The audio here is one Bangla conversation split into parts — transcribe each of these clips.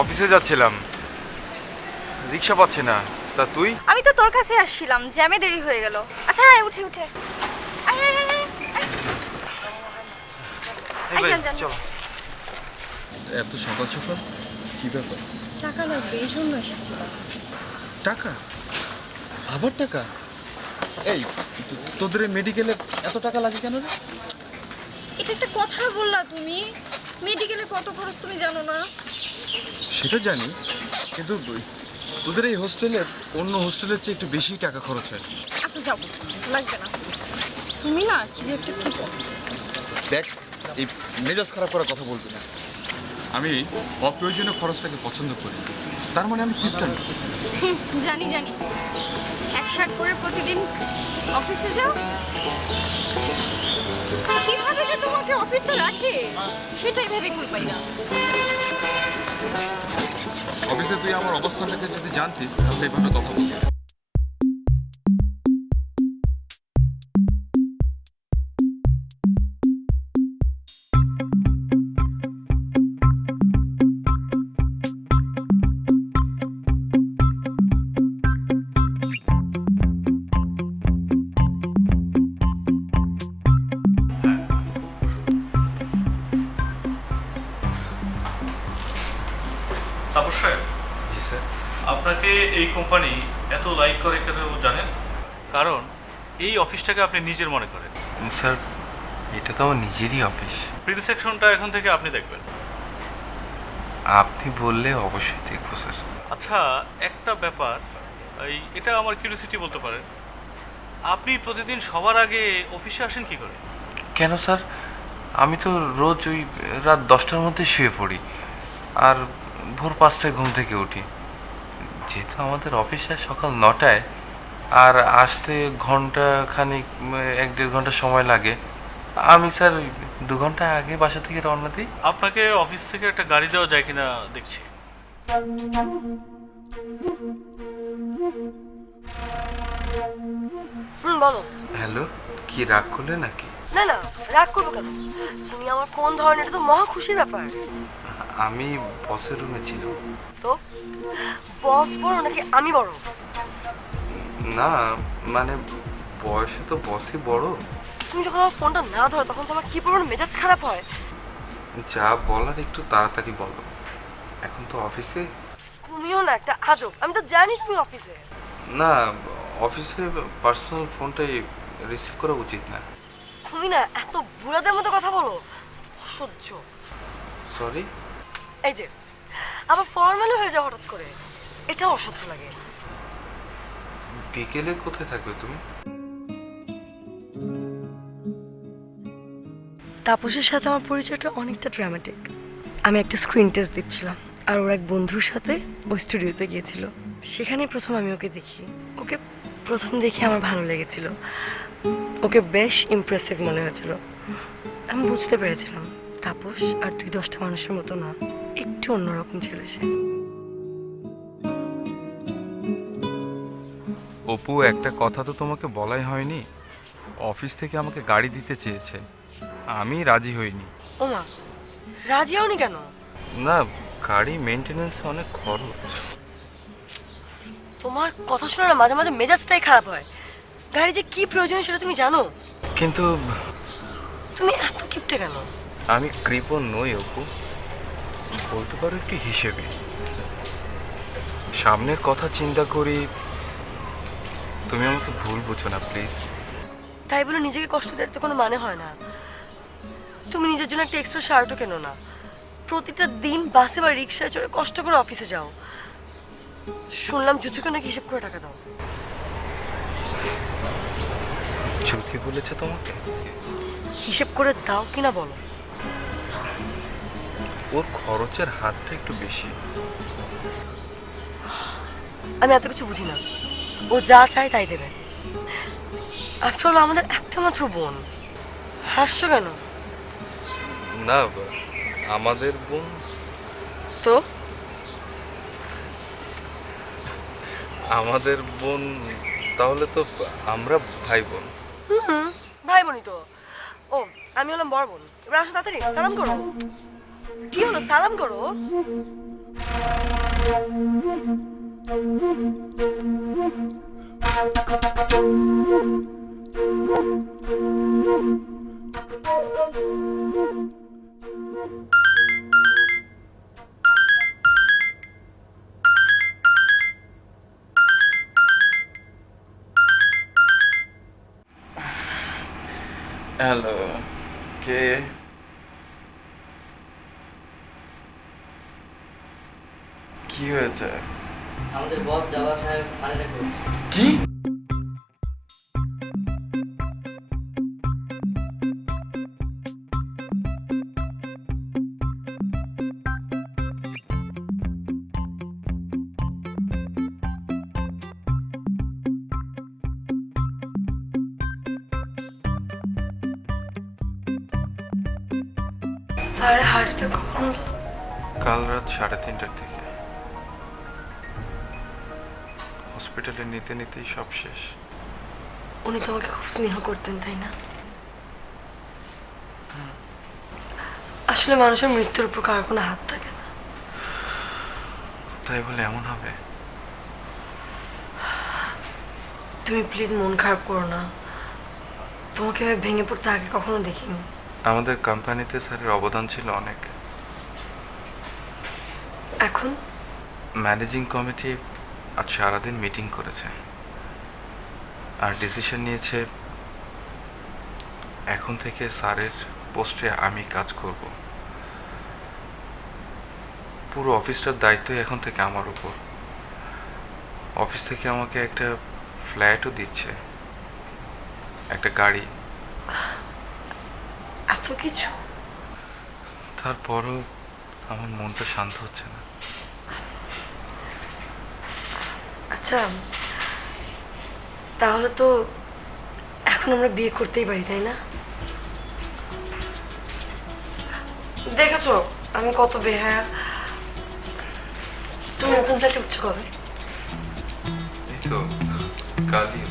অফিসে যাচ্ছিলাম, রিক্সা পাচ্ছি না। তা তুই? আমি তো তোর কাছে আসছিলাম, জ্যামে দেরি হয়ে গেল। আচ্ছা আয়, উঠে উঠে আয়, আয়, আয়, আয়, আয়। যান। চলো। এত সকাল সকাল কি ব্যাপার? টাকা লাগবে, এই জন্য এসেছিলাম। টাকা? আবার টাকা? এই তোদের মেডিকেলে এত টাকা লাগে কেন রে? এটা একটা কথা বললা তুমি? মেডিকেলে কত খরচ তুমি জানো না? সেটা জানি, কিন্তু তোদের এই হোস্টেলের অন্য হোস্টেলের চেয়ে একটু বেশি টাকা খরচ হয়। আচ্ছা যাও, লাগবে না। তুমি না কি যে একটা কি বল। দেখ, এই মেজাজ খারাপ করার কথা বলবি না। আমি অপ্রয়োজনীয় খরচটাকে পছন্দ করি, তার মানে আমি কিপটা না। জানি জানি, এক শার্ট করে প্রতিদিন অফিসে যাও। কিভাবে যে তোমাকে অফিসে রাখে সেটাই ভেবে কুল পাই না। অফিসে তুই আমার অবস্থানটাকে যদি জানতি তাহলে এভাবে কথা বলতি না। তাপস সাহেব, জি স্যার। আপনাকে এই কোম্পানি এত লাইক করে কেন জানেন? কারণ এই অফিসটাকে আপনি নিজের মনে করেন। স্যার, এটা তো আমার নিজেরই অফিস। প্রিন্স সেকশনটা এখন থেকে আপনি দেখবেন। আপনি বললে অবশ্যই দেখবো স্যার। আচ্ছা, একটা ব্যাপার, এটা আমার কিউরিওসিটি বলতে পারেন, আপনি প্রতিদিন সবার আগে অফিসে আসেন কি করে? কেন স্যার? আমি তো রোজ ওই রাত 10টার মধ্যে শুয়ে পড়ি, আর ভোর 5টায় ঘুম থেকে উঠি। যেহেতু আমাদের অফিসে সকাল 9টায়, আর আসতে ঘন্টা খানিক 1-1.5 ঘন্টা সময় লাগে, আমি স্যার ওই 2 ঘন্টা আগে বাসা থেকে রওনা দিই। আপনাকে অফিস থেকে একটা গাড়ি দেওয়া যায় কিনা দেখছি। বলো। হ্যালো, কি রাগ করলে নাকি? না না, রাগ করবো কেন? তুমি আমার ফোন ধরেন, এটা তো মহা খুশির ব্যাপার। আমি বসের রুমে ছিলাম। তো বস বড় নাকি আমি বড়? না, মানে বয়সে তো বসই বড়। তুমি যখন আমার ফোনটা না ধরো তখন তো আমার কি পরিমাণ মেজাজ খারাপ হয়। যা বলার একটু তাড়াতাড়ি বলো, এখন তো অফিসে। তুমিও না একটা আজব, আমি তো জানি তুমি অফিসে। না, অফিসে পার্সোনাল ফোনটাই রিসিভ করা উচিত না। তুমি না এত বুড়াদের মতো কথা বলো, অসহ্য। সরি। এই যে আবার ফর্মালি হয়ে যাও হঠাৎ করে, এটা অসহ্য লাগে। বিকেলে কোথায় থাকবে তুমি? তাপসের সাথে আমার পরিচয়টা অনেকটা ড্রামাটিক। আমি একটা স্ক্রিন টেস্ট দিচ্ছিলাম, আর ওর এক বন্ধুর সাথে ওই স্টুডিওতে গিয়েছিল। সেখানে প্রথম আমি ওকে দেখি। ওকে প্রথম দেখে আমার ভালো লেগেছিল, ওকে বেশ ইমপ্রেসিভ মনে হয়েছিল। আমি বুঝতে পেরেছিলাম তাপস আর 2-10টা মানুষের মতো না, একটু অন্যরকম ছেলে সে। অপু, একটা কথা তো তোমাকে বলাই হয়নি। অফিস থেকে আমাকে গাড়ি দিতে চেয়েছে, আমি রাজি হইনি। ওমা, রাজি হওনি কেন? না, গাড়ি মেনটেনেন্স অনেক খরচ। তোমার কথা শুনে না মাঝে মাঝে মেজাজটাই খারাপ হয়। গাড়ি যে কি প্রয়োজন সেটা তুমি জানো? কিন্তু তুমি এত কিপটে কেন? আমি কৃপণ নই অপু, বলতে পারো একটু হিসেবে। সামনের কথা চিন্তা করি, তুমি আমাকে ভুল বুঝো না প্লিজ। তাই বলে নিজেকে কষ্ট দেওয়ার তো কোনো মানে হয় না। তুমি নিজের জন্য একটা এক্সট্রা শার্টও কেনো না, প্রতিটা দিন বাসে বা রিক্সায় চড়ে কষ্ট করে অফিসে যাও। শুনলাম জুথিকে নাকি হিসেব করে টাকা দাও। জ্যোতি বলেছে তোমাকে? হিসেব করে দাও কিনা বলো। ওর খরচের হাতটা একটু বেশি। আমি এত কিছু বুঝি না, ও যা চায় তাই দেবে। আফটার অল আমাদের একটা মাত্র বোন। হাসছো কেন? না, আমাদের বোন তো আমাদের বোন, তাহলে তো আমরা ভাই বোন। হুম, ভাই বোনই তো। ও, আমি হলাম বড় বোন। এবার আসো তাড়াতাড়ি সালাম করো। কি হলো, সালাম করো। হ্যালো, কে? কি হয়েছে? আমাদের বস জালাল সাহেব হার্ট অ্যাটাক করেছে। কি? স্যার হার্ট অ্যাটাক কখন হলো? কাল রাত 3:30টার দিকে। হসপিটালে নিতে নিতেই সব শেষ। উনি তোমাকে খুব স্নেহ করতেন, তাই না? আসলে মানুষের মৃত্যুর উপর কারো কোনো হাত থাকে না। তাই বলে এমন হবে? তুমি প্লিজ মন খারাপ করো না। তোমাকে এভাবে ভেঙে পড়তে আগে কখনো দেখিনি। আমাদের কোম্পানিতে স্যারের অবদান ছিল অনেক। এখন ম্যানেজিং কমিটি আজ সারাদিন মিটিং করেছে আর ডিসিশন নিয়েছে এখন থেকে স্যারের পোস্টে আমি কাজ করব। পুরো অফিসটার দায়িত্বই এখন থেকে আমার উপর। অফিস থেকে আমাকে একটা ফ্ল্যাটও দিচ্ছে, একটা গাড়ি। এত কিছু? তারপরও আমার মনটা শান্ত হচ্ছে না। আচ্ছা, তাহলে তো এখন আমরা বিয়ে করতেই পারি, তাই না? দেখেছো আমি কত বেহায়া। তুমি নতুন ফ্ল্যাটে উঠছো কবে? এই তো কালই।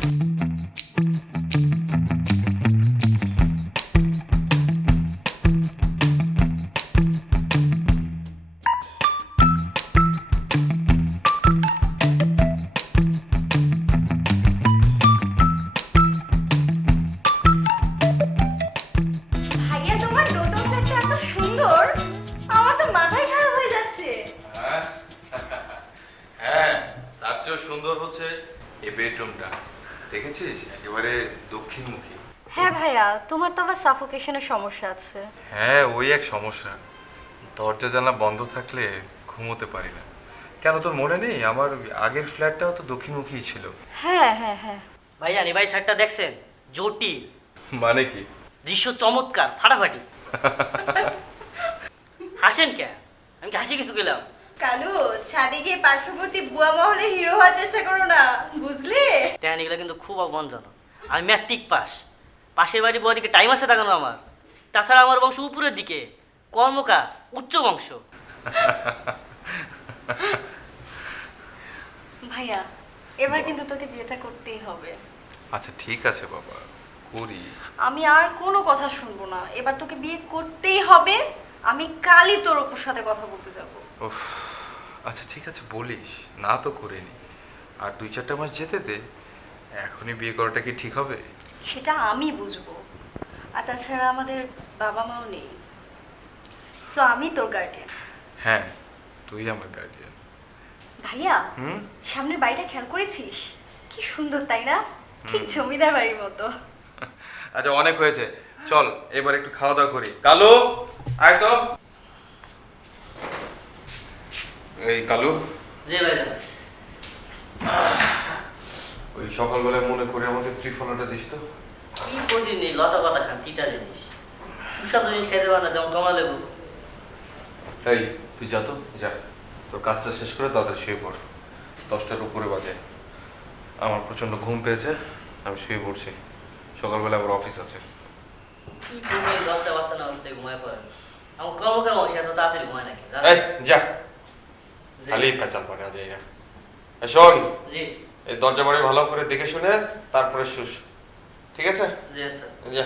ভাইয়া তোমার নতুন ফ্ল্যাটটা এত সুন্দর, আমার তো মাথায় খারাপ হয়ে যাচ্ছে। হ্যাঁ, তার চেয়েও সুন্দর হচ্ছে এই বেডরুমটা। দেখেছিস, একেবারে দক্ষিণমুখী। হ্যাঁ ভাইয়া, তোমার তো আবার সাফোকেশনের সমস্যা আছে। হ্যাঁ, ওই এক সমস্যা। দরজা জানলা বন্ধ থাকলে ঘুমোতে পারি না। কেন তোর মনে নেই আমার আগের ফ্ল্যাটটাও তো দক্ষিণমুখীই ছিল? হ্যাঁ হ্যাঁ হ্যাঁ। ভাইয়া নিবাই সাইডটা দেখছেন? জটিল, মানে কি? দৃশ্য চমৎকার, ফাটাফাটি। হাসেন কে? আমি কি হাসি কিছু গেলাম? কালু, ছাদে গিয়ে পার্শ্ববর্তী বুয়া মহলে হিরো হওয়ার চেষ্টা করো না, বুঝলি? তেহান এগুলো কিন্তু খুব অপমানজনক। আমি ম্যাট্রিক পাস, পাশের বাড়ি বুয়া দিকে টাইম আছে তাকানো আমার। তাছাড়া আমার বংশ উপরের দিকে, কর্মকার, উচ্চ বংশ। ভাইয়া, এবার কিন্তু তোকে বিয়েটা করতেই হবে। আচ্ছা ঠিক আছে বাবা, করি। আমি আর কোনো কথা শুনবো না, এবার তোকে বিয়ে করতেই হবে। আমি কালই তোর ওপর সাথে কথা বলতে যাব। উফ, আচ্ছা ঠিক আছে বলিস, না তো করিনি। আর 2-4টা মাস যেতে দে। এখনই বিয়ে করাটা কি ঠিক হবে? সেটা আমি বুঝবো। আর তাছাড়া আমাদের বাবা মাও নেই, সো আমি তোর গার্ডিয়ান। হ্যাঁ, তুই আমার গার্ডিয়ান। ভাইয়া, হুম? সামনের বাড়িটা খেয়াল করেছিস? কি সুন্দর, তাই না? ঠিক জমিদার বাড়ির মতো। আচ্ছা অনেক হয়েছে, চল এবার একটু খাওয়া দাওয়া করি। কালু, আয় তো। এই কালু, জি ভাইয়া। ওই সকালবেলায় মনে করে আমাকে ত্রিফলাটা দিস তো। কি প্রতিদিন লতা পাতা খান, তিতা জিনিস। সুস্বাদু জিনিস খাইতে পারে না, যেমন কমলা লেবু। এই তুই যা তো, যা। তোর কাজটা শেষ করে তাদের শুয়ে পড়। 10টার উপরে বাজে। আমার প্রচন্ড ঘুম পেয়েছে, আমি শুয়ে পড়ছি। সকালবেলা আবার অফিস আছে। কি ঘুমিয়ে 10টা বাজতে না বাজতে ঘুমায় পড়েন। আমার কর্মকার মানুষ এত তাড়াতাড়ি ঘুমায় নাকি? এই যা, জি। খালি পেঁচাল পাকা যায় না। শোন, জি এই দরজা বাড়ি ভালো করে দেখে শুনে তারপরে শুস, ঠিক আছে? জি স্যার। যা।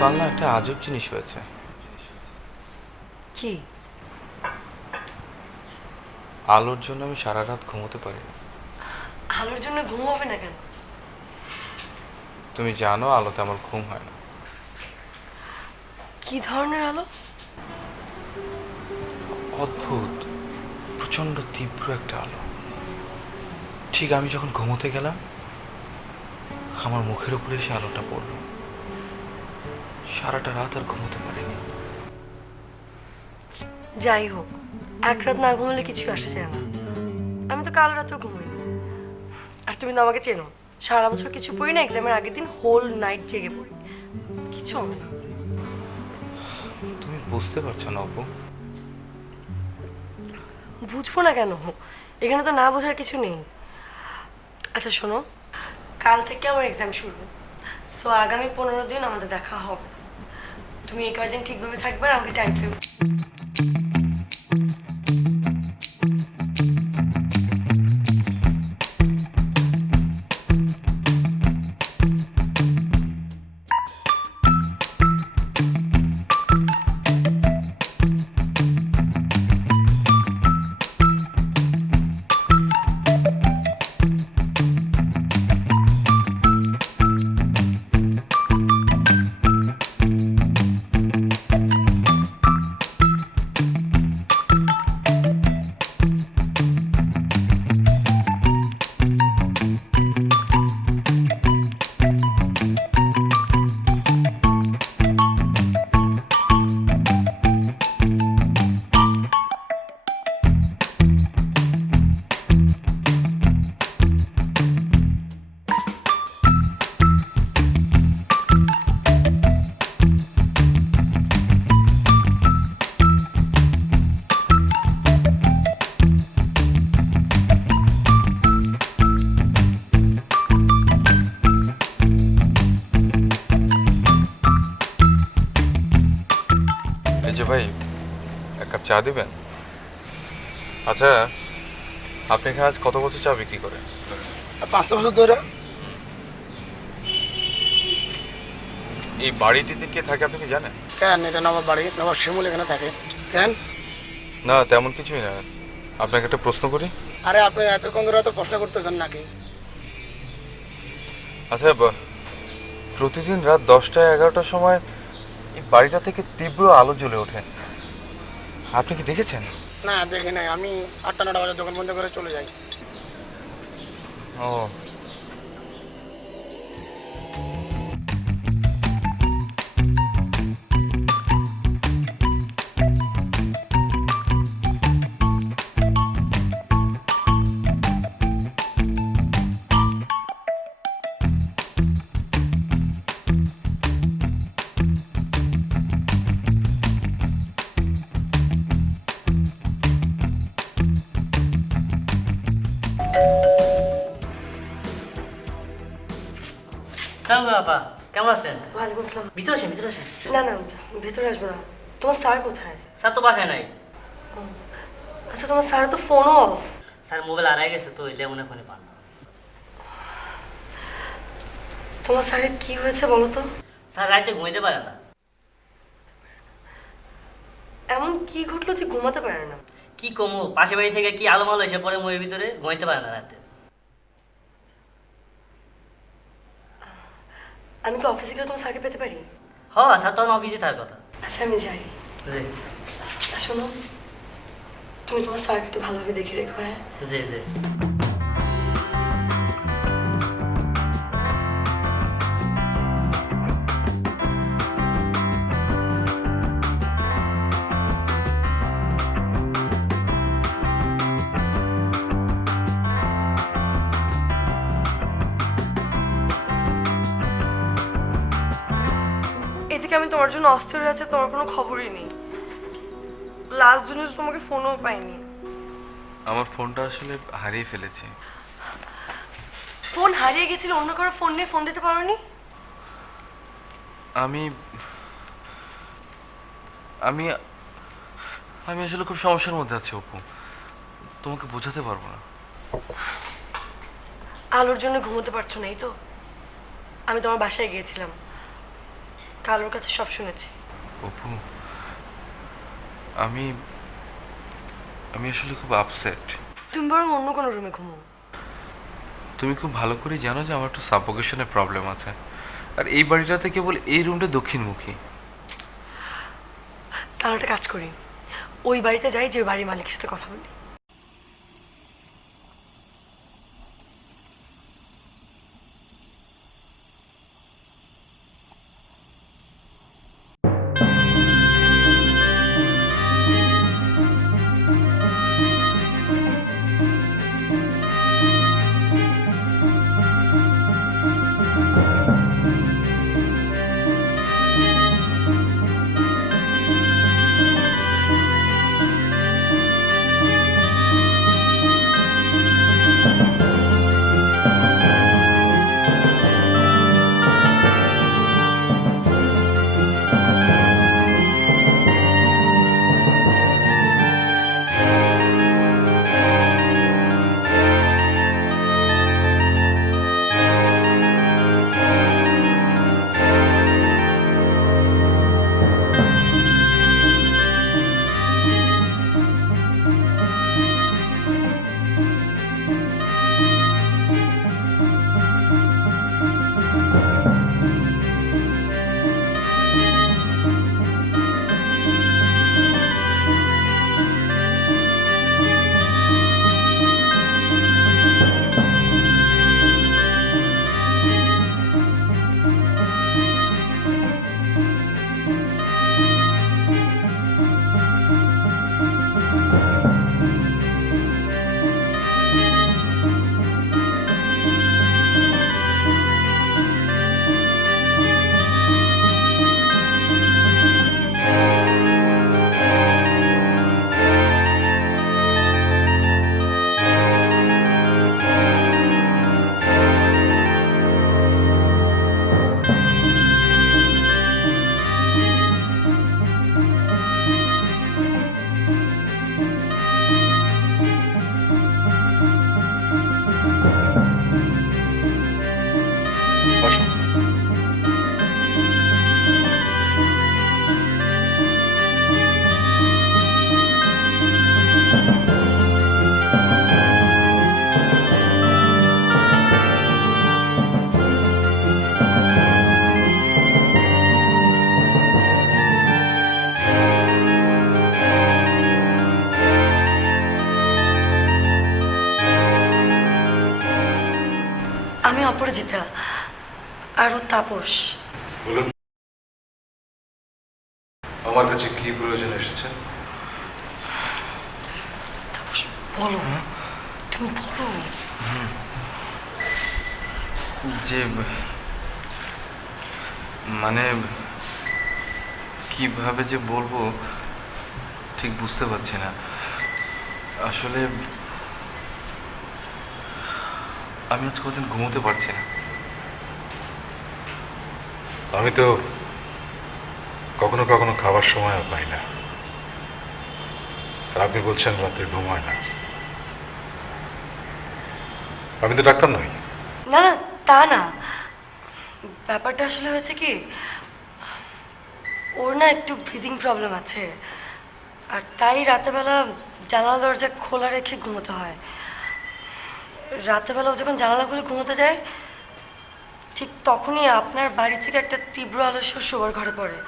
কাল না একটা আজব জিনিস হয়েছে। কি? আলোর জন্য আমি সারা রাত ঘুমোতে পারি না। আলোর জন্য ঘুম হবে না কেন? তুমি জানো আলোতে আমার ঘুম হয় না। কি ধরনের আলো? অদ্ভুত, প্রচন্ড তীব্র একটা আলো। ঠিক আমি যখন ঘুমোতে গেলাম, আমার মুখের উপরে এসে আলোটা পড়ল। সারাটা রাত আর ঘুমোতে পারিনি। যাই হোক, এক রাত না ঘুমালে কিছু আসে যায় না। আমি তো কাল রাতেও ঘুমাই। আর তুমি তো আমাকে চেনো, সারা বছর কিছু পড়ি না, এক্সামের আগের দিন হোল নাইট জেগে পড়ি, কিছু হবে না। তুমি বুঝতে পারছো না অপু? বুঝবো না কেন? এখানে তো না বোঝার কিছু নেই। আচ্ছা শোনো, কাল থেকে আমার এক্সাম শুরু, সো আগামী 15 দিন আমাদের দেখা হবে। তুমি এই কয়দিন ঠিকভাবে থাকবে আর আমাকে টাইম টেবিল। এই যে ভাই, এক কাপ চা দিবেন? আচ্ছা, আপনি এখানে আজ কত বছর চা বিক্রি করেন? 5 বছর ধরে। এই বাড়িটিতে কে থাকে আপনি কি জানেন? কেন? এটা নবাব বাড়ি, নবাব শিমুল এখানে থাকে। কেন? না, তেমন কিছুই না। আপনাকে একটা প্রশ্ন করি। আরে আপনি এতক্ষণ ধরে তো প্রশ্ন করতেছেন নাকি? আচ্ছা, প্রতিদিন রাত 10টা-11টার সময় এই বাড়িটা থেকে তীব্র আলো জ্বলে ওঠে, আপনি কি দেখেছেন? না দেখি নাই, আমি 8টা-9টা বাজে দোকান বন্ধ করে চলে যাই। ও, সালাম আপা, কেমন আছেন? ওয়ালাইকুম আসসালাম। ভিতরে আসেন, ভিতরে আসেন। না না, ভেতরে আসবো না। তোমার স্যার কোথায়? স্যার তো বাসায় নাই। আচ্ছা, তোমার স্যার তো ফোনও অফ। স্যার মোবাইল হারাই গেছে তো, এলে মনে ফোনে পান না। তোমার স্যারের কি হয়েছে বলো তো? স্যার রাতে ঘুমাইতে পারে না। এমন কি ঘটলো যে ঘুমাতে পারে না? কি কমু, পাশে বাড়ি থেকে কি আলো মালো এসে পড়ে মুয়ের ভিতরে, ঘুমাইতে পারে না রাতে। আমি কি অফিসে গেলে তোমার স্যারকে পেতে পারি? হ, স্যার তখন অফিসে থাকার কথা। আচ্ছা আমি যাই। জি আর শোনো, তুমি তোমার স্যারকে একটু ভালোভাবে দেখে রেখো। হ্যাঁ, জি জি। এদিকে আমি তোমার জন্য অস্থির হয়ে আছে, তোমার কোনো খবরই নেই। লাস্ট দিনে তো তোমাকে ফোনও পাইনি। আমার ফোনটা আসলে হারিয়ে ফেলেছি। ফোন হারিয়ে গেছিল, অন্য কারো ফোন নিয়ে ফোন দিতে পারোনি? আমি আমি আমি আসলে খুব সমস্যার মধ্যে আছি অপু, তোমাকে বোঝাতে পারবো না। আলোর জন্য ঘুমোতে পারছো না, এই তো। আমি তোমার বাসায় গিয়েছিলাম, কালোর কাছে সব শুনেছি। অপু, আমি আমি আসলে খুব আপসেট। তুমি বরং অন্য কোনো রুমে ঘুমো। তুমি খুব ভালো করে জানো যে আমার একটু সাফোকেশনের প্রবলেম আছে, আর এই বাড়িটাতে কেবল এই রুমটা দক্ষিণমুখী। তাহলে একটা কাজ করি, ওই বাড়িতে যাই, যে বাড়ির মালিকের সাথে কথা বলি। বসো। আমি অপরাজিতা, আর ও তাপস। বলুন, আমার কাছে কি প্রয়োজন এসেছে? তাপস বলো, তুমি বলো। যে মানে কিভাবে যে বলবো ঠিক বুঝতে পারছি না। আসলে আমি আজ কদিন ঘুমোতে পারছি না। আমি তো কখনো কখনো খাবার সময়ও পাই না, আর আপনি বলছেন রাত্রে ঘুম হয় না। আমি তো ডাক্তার নই। না না, তা না, ব্যাপারটা আসলে হয়েছে কি, ওর না একটু ব্রিদিং প্রবলেম আছে, আর তাই রাতেবেলা জানালা দরজা খোলা রেখে ঘুমোতে হয়। রাতেবেলা ও যখন জানালা খুলে ঘুমোতে যায়, ঠিক তখনই আপনার বাড়ি থেকে একটা তীব্র আলস্য শোবার ঘরে পড়ে।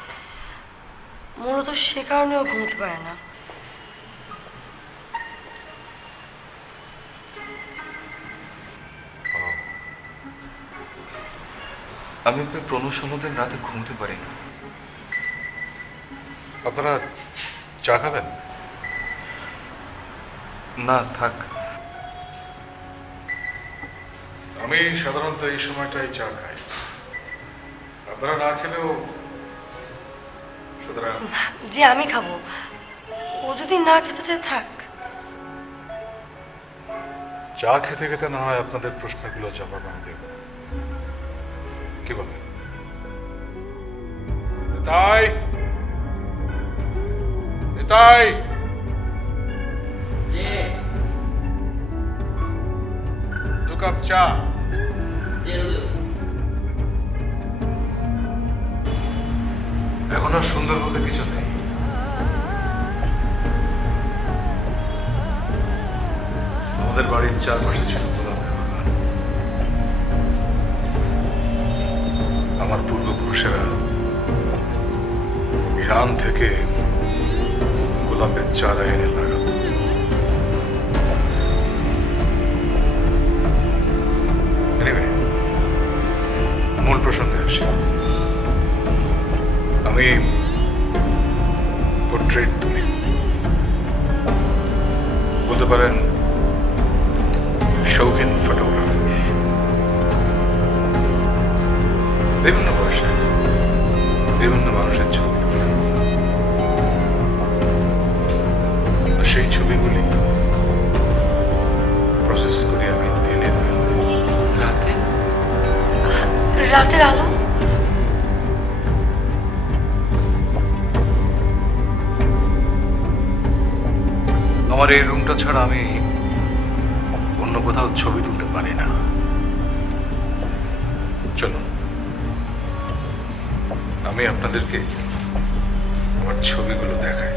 মূলত সে কারণে ও ঘুমোতে পারে না। আমি প্রায় 15-16 দিন রাতে ঘুমোতে পারি না। আপনারা চা খাবেন? না থাক, আমি সাধারণত এই সময়টাই চা খাই, আপনারা না খেলেও। সুতরাং জি আমি খাবো, ও যদি না খেতে চায় থাক। চা খেতে খেতে না হয় আপনাদের প্রশ্নগুলো জবাব আমি দেব, কি বলে? তাই তাই যে 2 কাপ চা। যে এখন আর সুন্দর বলতে কিছু নেই। আমাদের বাড়ির চারপাশে ছিল গোলাপের বাগান। আমার পূর্বপুরুষেরা ইরান থেকে গোলাপের চারা এনে লাগাত। Anyway, মূল প্রসঙ্গে আসি। আমি পোর্ট্রেট তুলি, বলতে পারেন শৌখিন ফটোগ্রাফার। বিভিন্ন বয়সে বিভিন্ন মানুষের ছবি তুলি। আর সেই ছবিগুলি প্রসেস করি আমি দিনের বেলায়। রাতে রাতের আলো? আমার এই রুমটা ছাড়া আমি অন্য কোথাও ছবি তুলতে পারি না। চলুন, আমি আপনাদেরকে আমার ছবিগুলো দেখাই।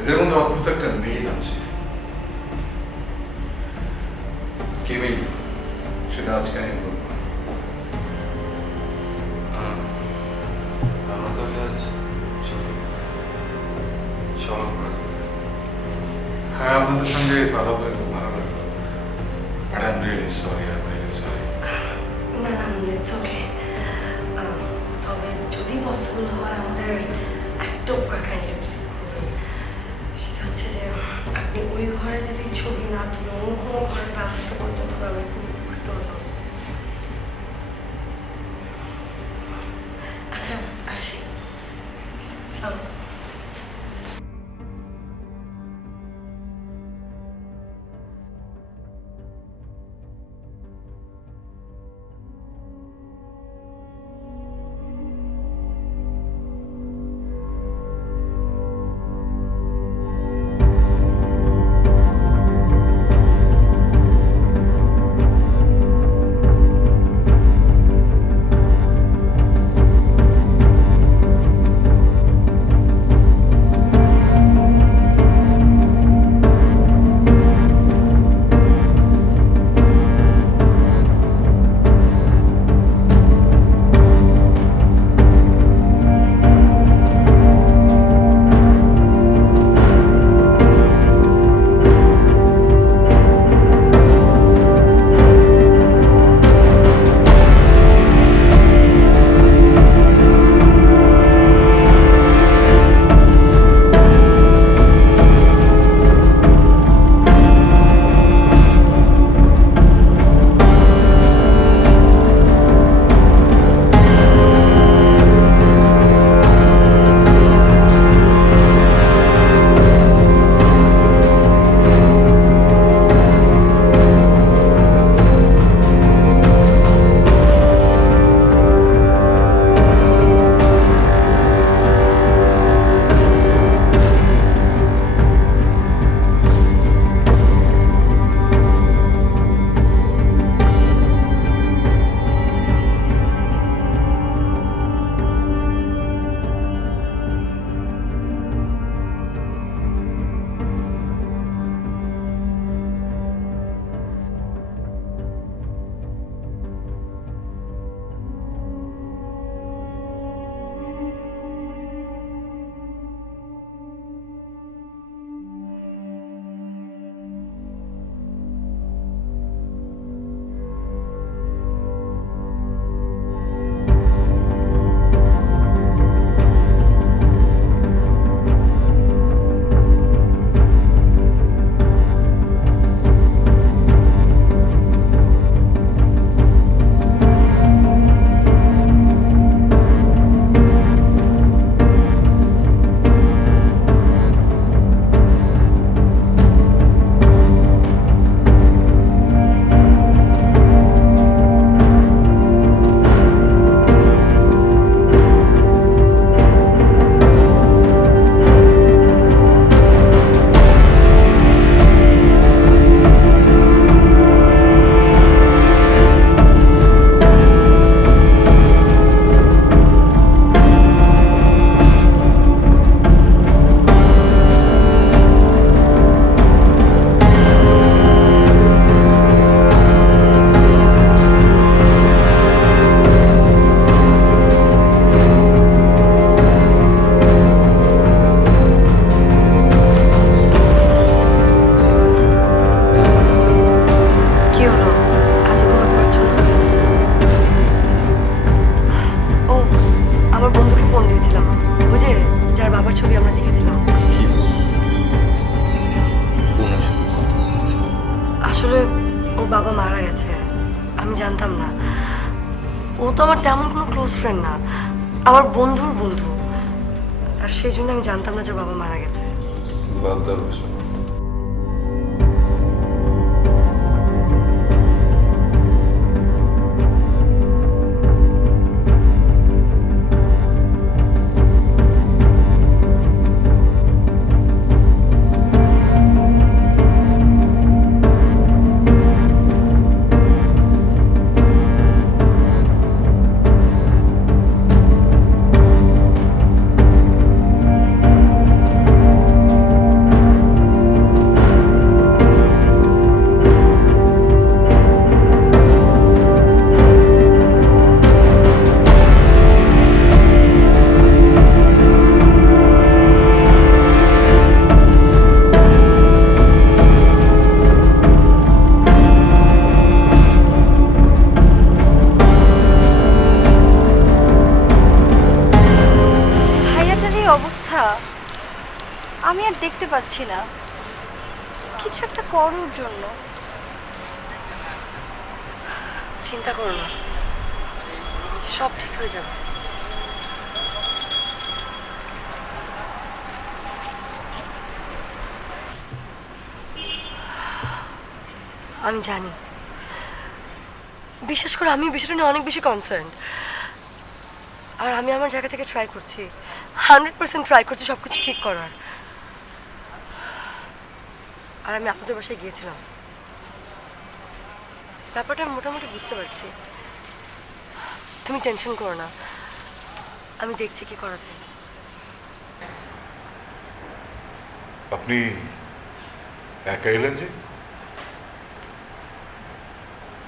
এদের মধ্যে অদ্ভুত একটা মিল আছে। কি মিল সেটা আজকে আমি বলবো। আমরা তাহলে আজ ছবি সমাপ্ত করা যাবে। হ্যাঁ, আপনাদের সঙ্গে ভালো লাগলো। But I am really sorry, I am really sorry. না না, ইটস ওকে। তবে যদি পসিবল হয় আমাদের একটা উপকার মিস করবেন। সেটা হচ্ছে যে আপনি ওই ঘরে যদি ছবি না তুলে অন্য কোনো ঘরের ব্যবস্থা করতেন তবে আমি খুব উপকৃত হতাম। আচ্ছা, আসি। আসসালামু আলাইকুম। আমার বন্ধুকে ফোন দিয়েছিলাম, ওই যে যার বাবার ছবি আমরা দেখেছিলাম। কি ওনার সাথে কথা বলেছে? আসলে ওর বাবা মারা গেছে, আমি জানতাম না। ও তো আমার তেমন কোনো ক্লোজ ফ্রেন্ড না, আমার বন্ধুর বন্ধু, আর সেই জন্য আমি জানতাম না যে ওর বাবা মারা গেছে। বাদ দাও এসব। ভাইয়াটার এই অবস্থা আমি আর দেখতে পাচ্ছি না। কিছু একটা করার জন্য। চিন্তা করো না, সব ঠিক হয়ে যাবে। আমি জানি, বিশ্বাস করে আমি বিষয়টা নিয়ে অনেক বেশি কনসার্ন, আর আমি আমার জায়গা থেকে ট্রাই করছি, 100% ট্রাই করছি সব কিছু ঠিক করার। আর আমি আপনাদের বাসায় গিয়েছিলাম, ব্যাপারটা আমি মোটামুটি বুঝতে পারছি। তুমি টেনশন করো না, আমি দেখছি কি করা যায়। আপনি একা এলেন যে?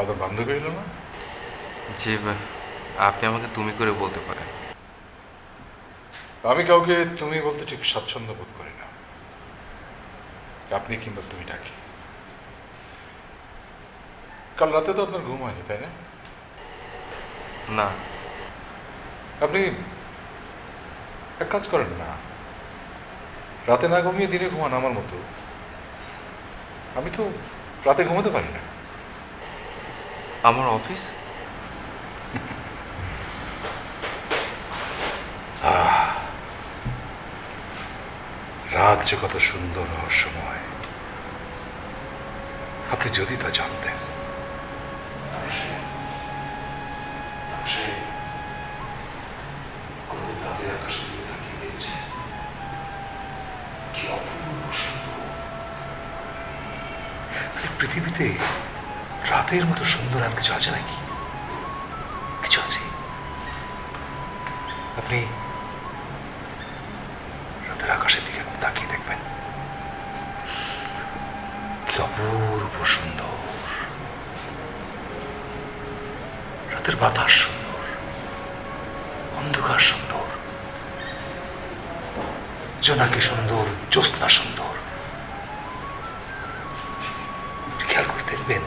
আপনার বান্ধবী এলো না? জি আপনি আমাকে তুমি করে বলতে পারেন। আমি কাউকে তুমি বলতে ঠিক স্বাচ্ছন্দ্য বোধ করি না, আপনি কিংবা তুমি ডাকি। কাল রাতে তো আপনার ঘুম হয়নি, তাই না? না, আপনি এক কাজ করেন না, রাতে না ঘুমিয়ে দিনে ঘুমান আমার মতো। আমি তো রাতে ঘুমাতে পারি না। আমার অফিস। রাত যে কত সুন্দর রহস্যময়, আপনি যদি তা জানতেন। পৃথিবীতে রাতের মতো সুন্দর আর কিছু আছে নাকি? কিছু আছে? আপনি রাতের আকাশের দিকে তাকিয়ে দেখবেন, কি অপূর্ব সুন্দর। রাতের বাতাস সুন্দর, অন্ধকার সুন্দর, জোনাকি সুন্দর, জ্যোৎস্না সুন্দর। খেয়াল করে দেখবেন,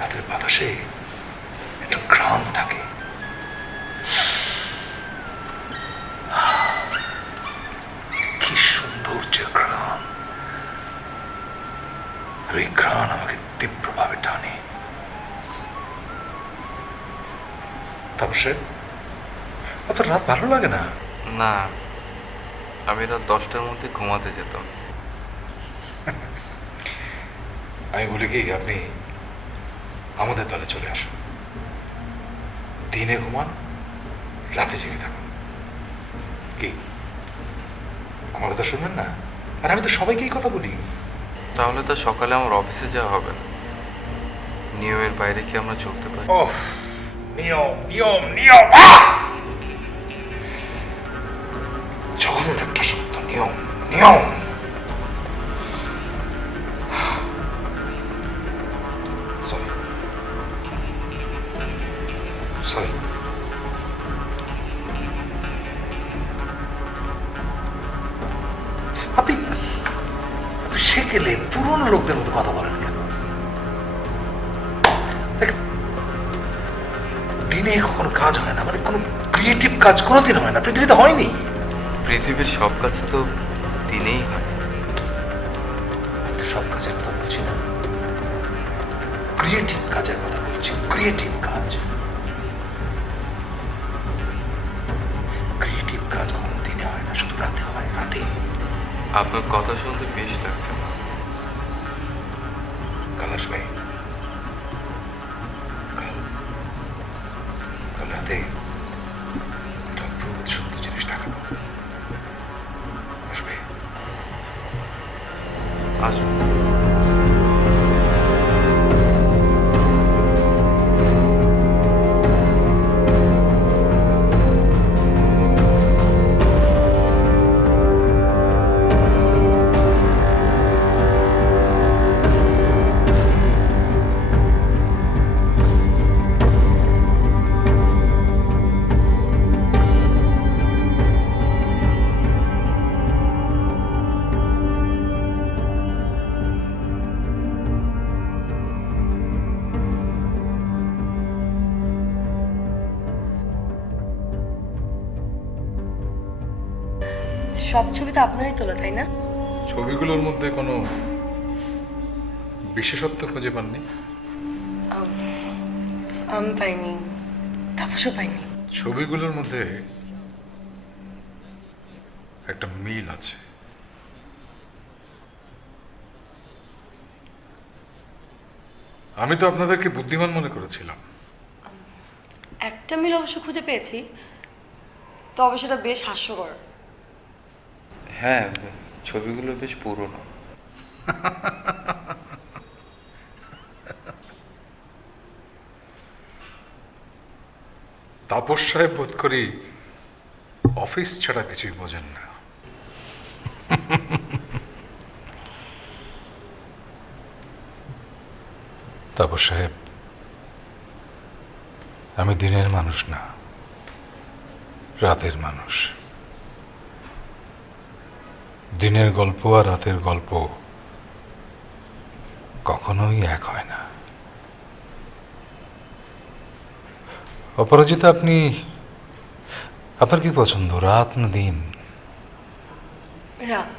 রাতের বাতাসে একটা ঘ্রাণ থাকে। কি সুন্দর যে ঘ্রাণ! আর এই ঘ্রাণ আমাকে তীব্রভাবে টানে। তাপসে আপনার রাত ভালো লাগে না? না, আমি রাত 10টার মধ্যে ঘুমাতে যেতাম। আমি বলি কি, আপনি আমাদের দলে চলে আসুন। দিনে ঘুমান, রাতে জেগে থাকুন। কি আমার কথা শুনবেন না? আর আমি তো সবাইকেই কথা বলি। তাহলে তো সকালে আমার অফিসে যাওয়া হবে না। নিয়মের বাইরে কি আমরা চলতে পারি? ও নিয়ম নিয়ম নিয়ম, জঘন্য একটা শব্দ, নিয়ম নিয়ম। Sorry sorry. আপনি সেকেলে পুরনো লোকদের মতো কথা বলেন কেন? দেখেন, দিনে কখনো কাজ হয় না, মানে কোনো ক্রিয়েটিভ কাজ কোনোদিন হয় না, পৃথিবীতে হয়নি। পৃথিবীর সব কাজ তো দিনেই হয়। আমি তো সব কাজের কথা বলছি না, ক্রিয়েটিভ কাজের কথা বলছি। ক্রিয়েটিভ কাজ, ক্রিয়েটিভ কাজ কখনো দিনে হয় না, শুধু রাতে হয়, রাতে। আপনার কথা শুনতে বেশ লাগছে না। কাল আসবে? কাল কাল রাতে একটা অদ্ভুত সুন্দর জিনিস দেখাবো, আসবে? আসুন। সব ছবি তো আপনারই তোলা, তাই না? ছবিগুলোর মধ্যে কোনো বিশেষত্ব খুঁজে পাননি? আমি পাইনি, তাপসও পাইনি। ছবিগুলোর মধ্যে একটা মিল আছে। আমি তো আপনাদেরকে বুদ্ধিমান মনে করেছিলাম। একটা মিল অবশ্য খুঁজে পেয়েছি, তবে সেটা বেশ হাস্যকর। হ্যাঁ, ছবিগুলো বেশ পুরনো। তাপস সাহেব বোধ করি অফিস ছাড়া কিছুই বোঝেন না। তাপস সাহেব, আমি দিনের মানুষ না, রাতের মানুষ। দিনের গল্প আর রাতের গল্প কখনোই এক হয় না। অপরাজিতা, আপনার কি পছন্দ, রাত না দিন? রাত।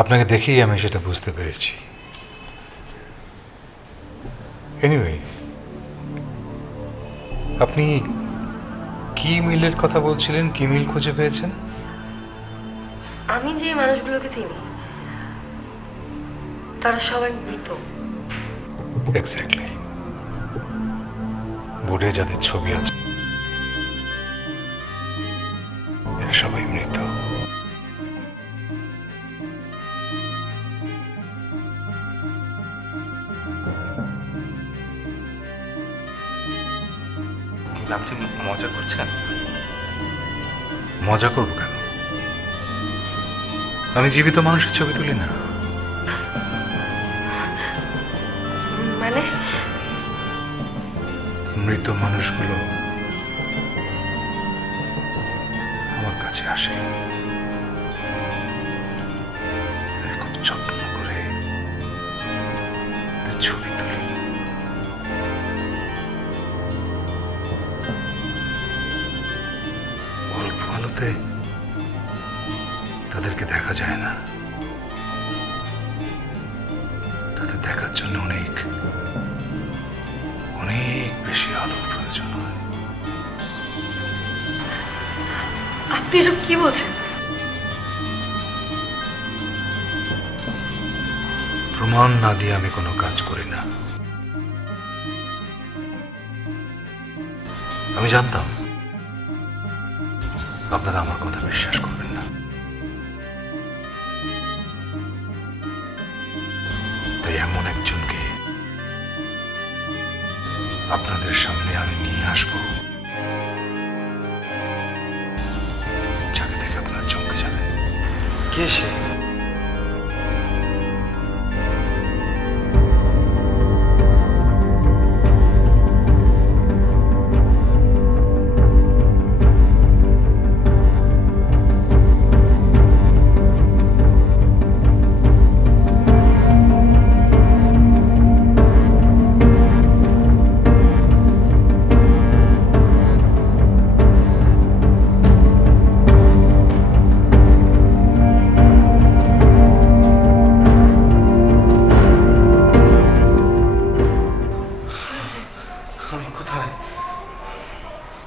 আপনাকে দেখেই আমি সেটা বুঝতে পেরেছি। এনিওয়ে, আপনি কি মিলের কথা বলছিলেন? কি মিল খুঁজে পেয়েছেন? আমি যে মানুষগুলোকে চিনি তারা সবাই মৃত। এক্স্যাক্টলি। বোর্ডে যাদের ছবি আছে এরা সবাই মৃত। আপনি মজা করছেন? মজা করবো কেন? আমি জীবিত মানুষের ছবি তুলি না। মানে মৃত মানুষগুলো আমার কাছে আসে, তাদের খুব যত্ন করে তাদের ছবি তুলি। অল্প আলোতে তাদেরকে দেখা যায় না, তাদের দেখার জন্য অনেক অনেক বেশি আলোর প্রয়োজন হয়। আপনি এসব কি বলছেন? প্রমাণ না দিয়ে আমি কোনো কাজ করি না। আমি জানতাম আপনারা আমার কথা বিশ্বাস করবেন না, তাই এমন একজনকে আপনাদের সামনে আমি নিয়ে আসবো যাকে দেখে আপনারা চমকে যাবেন। কে সে?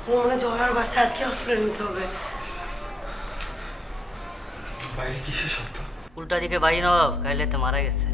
ও মনে জ্বর আর বাচ্চা আজকে হসপিটালে নিতে হবে। বাইরে কিসের শব্দ? উল্টা দিকে বাড়ি নবাব কাইলে তো মারা গেছে।